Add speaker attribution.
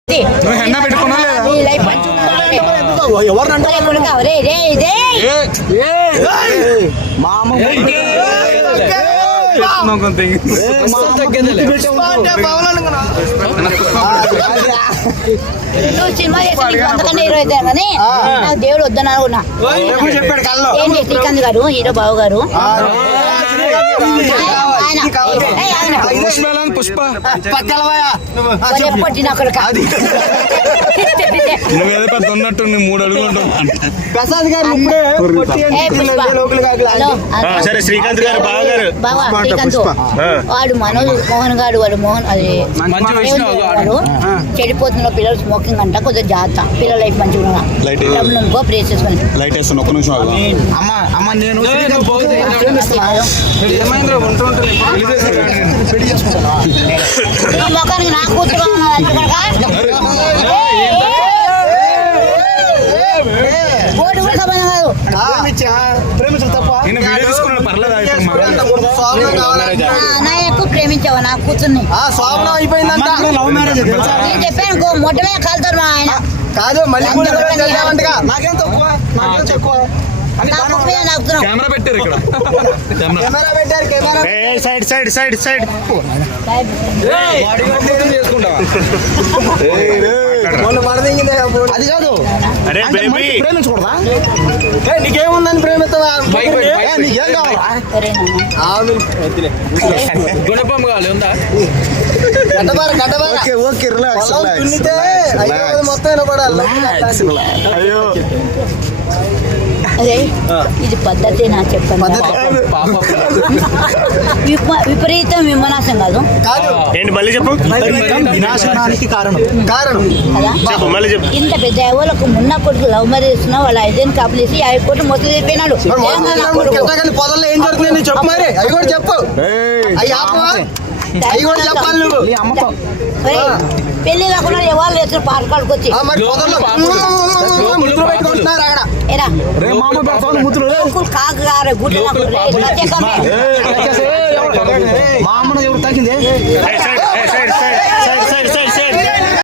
Speaker 1: నువ్వు హెన్న పెట్టుకున్నా లేదా?
Speaker 2: సినిమా చేసి 20 కానీ నాకు దేవుడు వద్దని అనుకున్నా. ఏంటి శ్రీకాంత్ గారు హీరో బాబు గారు
Speaker 1: పుష్ప
Speaker 2: పట్టిన
Speaker 1: ఉన్నట్టు 3 అడుగులు ఉంటావు.
Speaker 3: ప్రసాద్ గారు
Speaker 4: సరే శ్రీకాంత్ గారు
Speaker 2: బాగా శ్రీకాంత్ వాడు మోహన్ గారు వాడు మోహన్ అది చెడిపోతున్న పిల్లలు స్మోకింగ్ అంట కొద్దిగా జాగ్రత్త పిల్లల లైఫ్ మంచిగా ప్రేస్ చేసుకుని
Speaker 1: లైట్ వేస్తాను ఒక్క నిమిషం
Speaker 2: మొఖానికి నా కూతురు ప్రేమించావా నా కూతుర్ని చెప్పాను మొట్టమే కాలుతారు మా ఆయన
Speaker 3: కాదు మళ్ళీ నాకేం తక్కువ
Speaker 1: కెమెరా పెట్టారు ఇక్కడ
Speaker 3: కెమెరా పెట్టారు camera
Speaker 4: side side side side
Speaker 3: అది కాదు
Speaker 4: అరే బేబీ
Speaker 3: ప్రేమించకూడదా నీకేముందని ప్రేమిస్తావా నీకేం కావాలా
Speaker 1: గుణపం కావాలి ఉందా?
Speaker 3: మొత్తం వినపడాలి
Speaker 1: అయ్యో
Speaker 2: అదే ఇది పద్ధతి నా చెప్పాను విపరీతం విమనాశం కాదు
Speaker 4: ఏంటి మళ్ళీ చెప్పు
Speaker 3: వినాశనానికి కారణం
Speaker 4: చెప్పు మళ్ళీ చెప్పు
Speaker 2: ఇంత పెద్ద ఎవరికి మున్న కొడుకు లవ్ మ్యారేజ్ చేస్తున్నా వాళ్ళ 5 కాపులు వేసి 5 కోట్లు మొత్తం చెప్పినాడు
Speaker 3: పొదల్లో ఏం జరుగుతుంది చెప్పు మరి అవి కూడా చెప్పు అవి కూడా చెప్పాలి నువ్వు
Speaker 2: పెళ్లి కాకుండా ఎవరు లేదు పార్కాలకు వచ్చి కాకు గారు గుడ్లు
Speaker 3: మా అమ్మను ఎవరు తగ్గింది